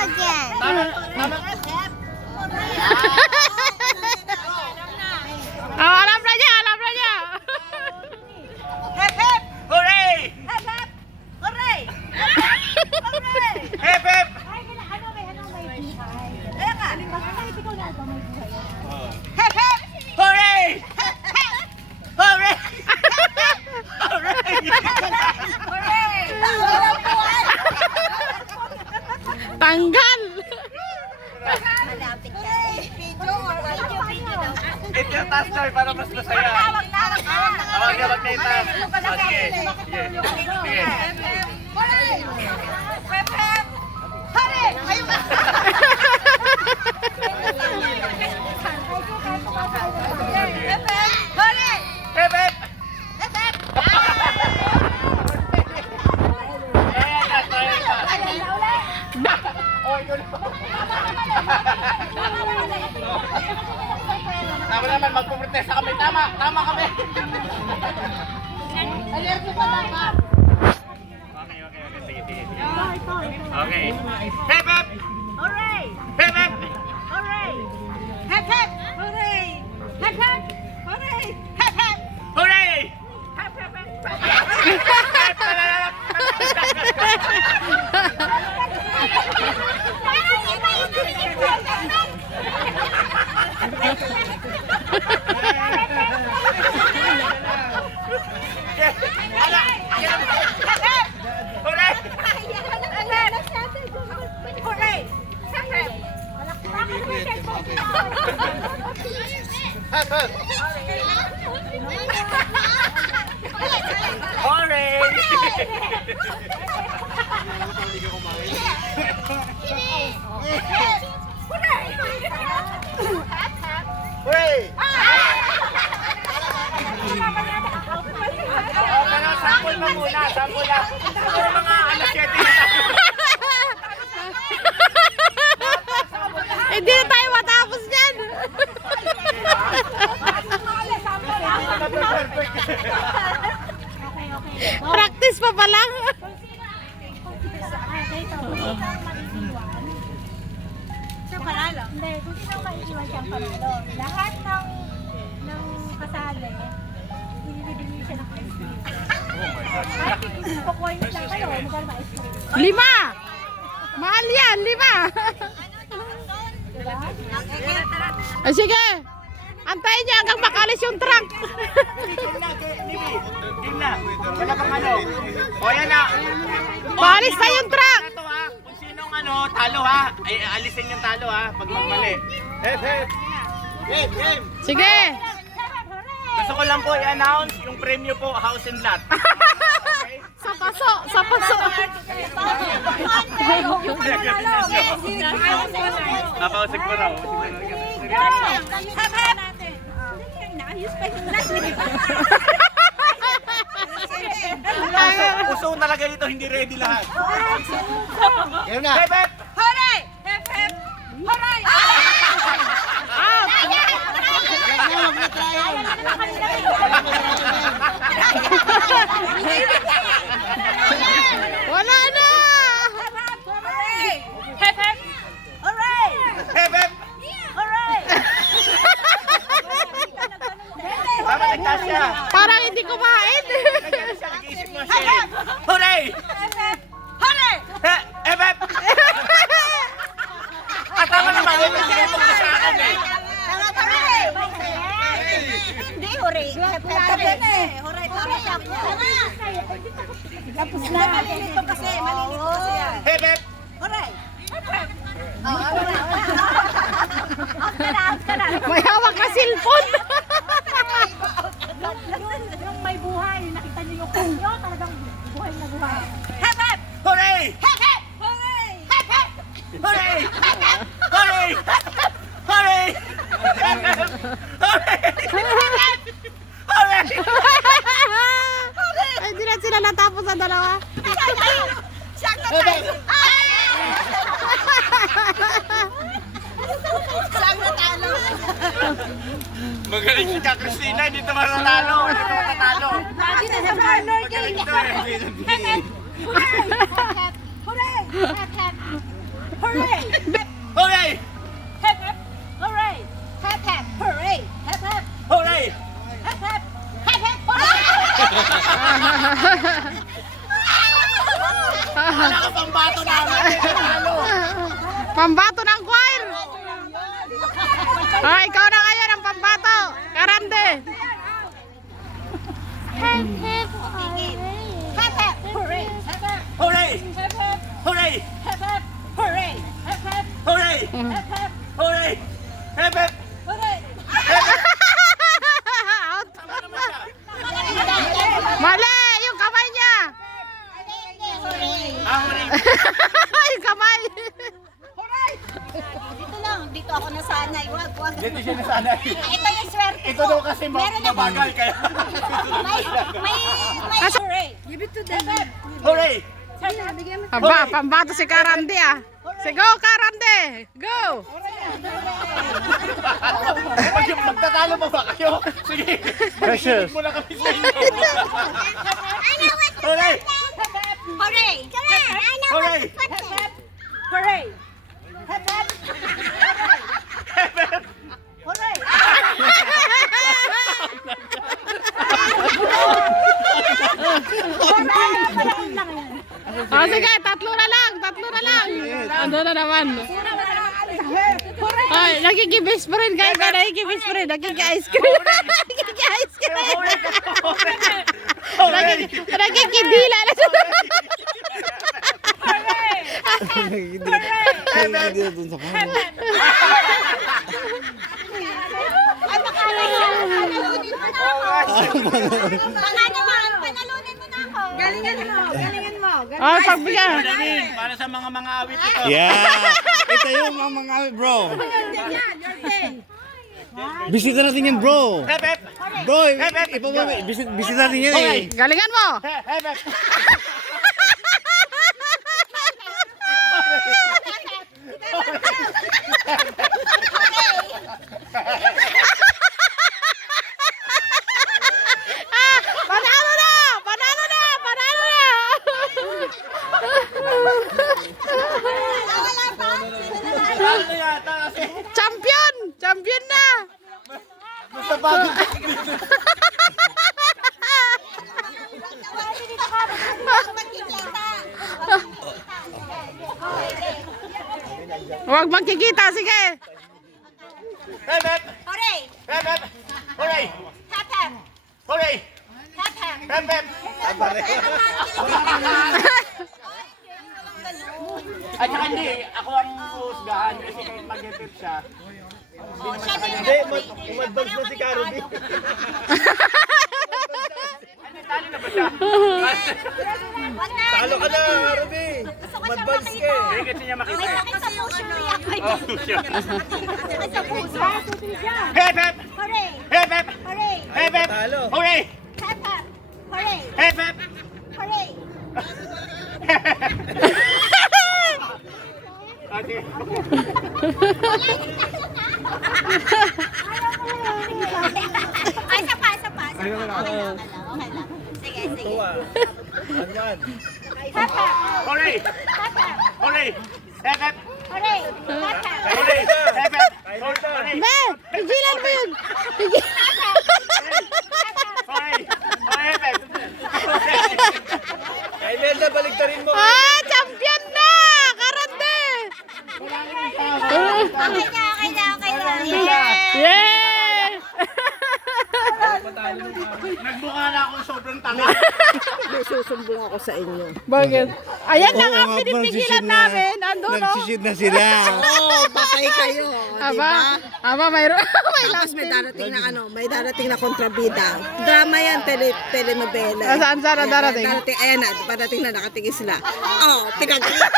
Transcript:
again. Oh, alam na niya, alam na niya. Hep hep! Hooray! Hep hep! Hooray! Hooray! Hep hep! Kaya ka! Hep hep! Hooray! Hooray! Hooray! Hooray! Tanggal. Malapit ka. Video or video daw. Ito yung task toy para mas masaya. Tawag na. Awag na wag na itaas. Sige. Sige. Sige. Hooray! Hep hep! Hooray! Ayun ba? Hep hep! Hooray! Hep hep! Hep hep! Ayan na, tayo na. Oh, ikaw na. Tama naman, magpuprotesta kami. Tama, tama kami. Okay. Sige, sige, sige. Okay. Hep hep! Hooray! Hep hep! Hooray! Hep hep! Hooray! Hep hep! Hooray! Hep hep! Hooray! Hep hep! Hooray! Hooray! Hep hep! Hep hep! Hooray! Hooray! Pero sample mo muna, sample lang. Siguro mga alas 7 na. Hindi na tayo matapos yan. Practice pa pa lang. Hindi, kung sino ang maiiwan siyang panalo. Lahat ng kasali, binibigyan siya ng ice cream. Kahit coins lang kayo, magkano ba ice cream? 5. Mahal yan, 5. Ay, sige. Antayin niya hanggang makalis yung trunk. Game na. Wala pang ano. O yan na. Maalis na yung truck. Ito ha. Kung sinong ano, talo ha. Ay, alisin yung talo ha. Pag magmali. Hep hep. Game, game. Sige. Gusto ko lang po i-announce yung premyo po, house and lot. Okay? Sa paso, sa paso. Napausig po raw. Hep hep! Puso talaga dito, hindi ready lahat. Yan na. Hep hep. Hooray! Hep hep! Hooray! Wala na. Hooray! Hep hep! Hooray! Hep hep. Hooray! Tama, nagtaas siya. Parang hindi kumain. Nagtaas siya, nag-iisip mo siya. Hooray! Hep hep! Hooray! Hep hep. Ah, tama naman. Ito sinubog niya sa akin eh. Tama ba rin? Hindi, hooray. Hep hep ka din eh. Hooray, tama siya. Tapos na. Malilito kasi, malilito kasi yan. Hep hep. Hooray! Hep hep! Oh, ano na? Out ka na, out ka na. May hawak na cellphone. Yung may buhay, nakita niyo yung kanyo, talagang buhay na buhay. Hep hep! Hooray! Hep hep! Hooray! Hep hep! Hooray! Hooray! Hooray! Hooray! Hooray! Ay, hindi na sila natapos sa dalawa. Siyak na tayo! Siyak na talo! Magaling si Ka Christina, hindi ito matatalo. Hindi ito matatalo. Lagi na sa parlor game! Magaling ito eh. Hep hep! Hooray! Hep hep! Hooray! Hep hep! hooray! Hooray! Hep, hep, hooray! Hep, hep, hooray! Hep, hep, Hooray! hep, hep, hep, hep, hooray! Wala ka pang bato namin. Talo. Pambato ng choir. Oh, ikaw na ngayon ang pambato. Karande. Hep, hep, Hep, hep, hooray! Hep, hep, Hooray! hep, hep, Hooray! hep, hep, hooray! Hep, hep, Hooray! hep, hep, Hooray! Hep, hep! hooray! Out. Tama naman siya. Mali, yung kamay niya. Ah, hooray! Yung kamay. Dito lang, dito ako nasanay. Wag, wag. Dito siya nasanay. Ito yung swerte Ito daw kasi Meron ako. mabagal kaya. may hooray. Give it to them. Hooray! Aba, pambato si Karande ah. Sige, go Karande. Go. Magtatalo pa ba kayo? Sige. Precious. Muna kami sa inyo. Hooray! Hooray! Hooray! Hooray! Hep, hep. Hooray! Oh, sige, tatlo na lang. Ano na naman. Ay, nagkikibis pa rin kayo. Nagkikibis pa rin. Nagkiki-ice cream. Nagkiki-ice cream. Nagkikidila na siya. Panalunin mo na ako. Galingan mo. Oh, pagbigyan. Alamin, para sa mga awit ito. Yeah! Ito yung mga bro. Bisita natin yan, bro. Hep, hep! Bro, bisita natin yan eh. Galingan mo. Hep, hep, hep! Panalo na! Panalo na! Panalo na! Ano yata kasi Champion! Champion na! basta bago. Huwag magkikita, sige! Hep, hep! Hooray! Hep, hep! Hooray! Hep, hep. Hooray! Hep, hep. Hep, hep! At saka hindi, ako ang husgahan kasi kahit mag-etip siya. Hindi, umadvance na si Caro B. Ano, talo na ba siya? Talo ka na, Caro B. Gusto ko siyang makita. Hindi kasi niya makita. May sakit sa puso niya. May sakit sa puso. Hep, hep! Hooray! Hep, hep! Hooray! Hep, hep! Hooray! Hep, hep. Hooray! Hep, hep! Hooray! Ate. Ay, isa pa. Okay lang. Sige. Hep, hep. Hooray! Hep, hep. Hooray! Hep, hep! Hooray! Hep, hep. Hooray! Hep, hep! Hooray! Be! Pigilan mo yun! Hooray! Hep, hep! Ay, Melda, baliktarin mo. Ah! Champion na! Karande! Okay na. Yeah! Nagmukha na akong sobrang tanga. Bakit? Ayan lang ang Oo nga, pinipigilan nagsishid na. namin. Ando, no? Nagsishid na sila. Patay kayo. Aba, mayroon. May Tapos last may darating na may darating na kontrabida. Drama yan, telenovela. Saan darating? Ayan na, parating na, nakatingin sila. Oh, pinagkita.